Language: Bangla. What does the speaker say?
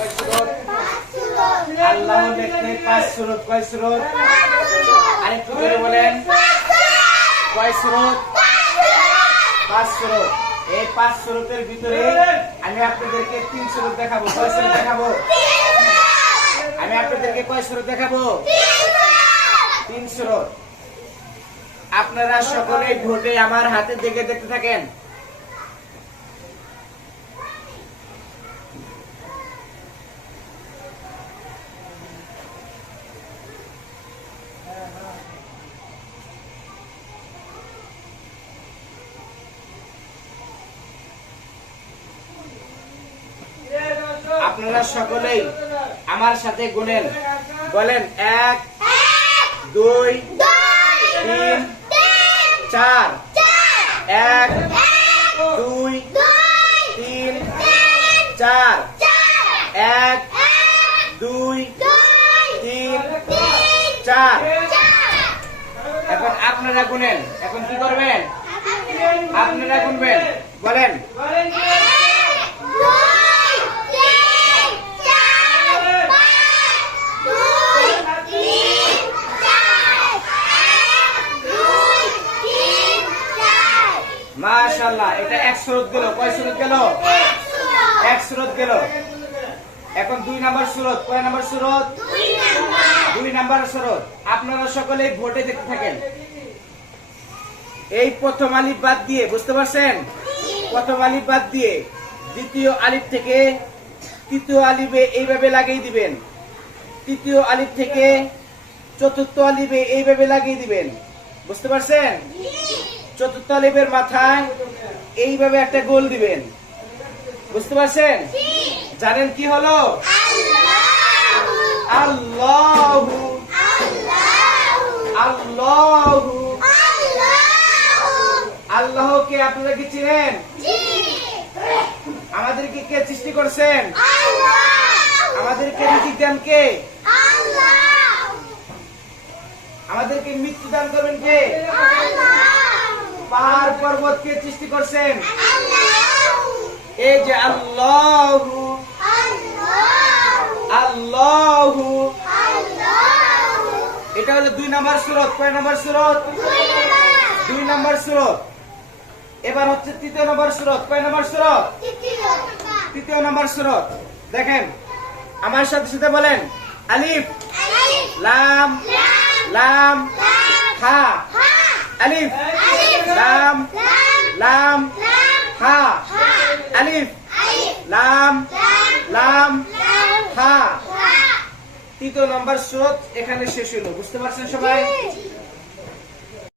কয় সুরত? আল্লাহ লিখতে 5 সুরত। কয় সুরত? আরেকটু করে বলেন, কয় সুরত? 5 সুরত। এই 5 সুরতের ভিতরে আমি আপনাদেরকে 3 সুরত দেখাবো। কয় সুরত দেখাবো? আমি আপনাদেরকে কয় সুরত দেখাবো? 3 সুরত। আপনারা সকলেই ভোটে আমার হাতে দেখে দেখতে থাকেন। আপনারা সকলেই আমার সাথে গুনেন, বলেন 1 2 3 4। 1 2 3 4। 1 2 3 4। এখন আপনারা গুনেন। এখন কি করবেন? আপনারা গুনবেন, বলেন। মাশাআল্লাহ, এটা 1 সুরত গেল। কয় সুরত গেল? 1 সুরত গেল। এখন 2 নাম্বার সুরত। কয় নাম্বার সুরত? 2 নাম্বার সুরত। আপনারা সকলে ভোটে দেখতে থাকেন। এই প্রথম আলিফ বাদ দিয়ে, বুঝতে পারছেন? প্রথম আলিফ বাদ দিয়ে দ্বিতীয় আলিফ থেকে তৃতীয় আলিফে এইভাবে লাগিয়ে দিবেন। তৃতীয় আলিফ থেকে চতুর্থ আলিফে এইভাবে লাগিয়ে দিবেন। বুঝতে পারছেন? চতুর্থ আলিফের মাথায় এইভাবে একটা গোল দিবেন। বুঝতে পারছেন? জানেন কি হলো? আল্লাহু আল্লাহু। আল্লাহকে আপনারা কি চিনেন? আমাদেরকে কে সৃষ্টি করছেন? আমাদেরকে রিজিক দেন কে? আমাদেরকে মৃত্যু দান করবেন কে? পাহাড় পর্বত কে সৃষ্টি করছেন? এই যে আল্লাহু আল্লাহু। এটা হলো 2 নাম্বার সুরত। কয় নাম্বার সুরত? 2 নাম্বার সুরত। এবার হচ্ছে 3য় নাম্বার সুরত। কয় নাম্বার সুরত? 3য় নাম্বার সুরত। দেখেন, আমার সাথে সাথে বলেন, আলিফ লাম লাম হা। আলিফ লাম লাম হা। আলিফ লাম লাম হা। 3য় নাম্বার সুরত এখানে শেষ হলো। বুঝতে পারছেন সবাই?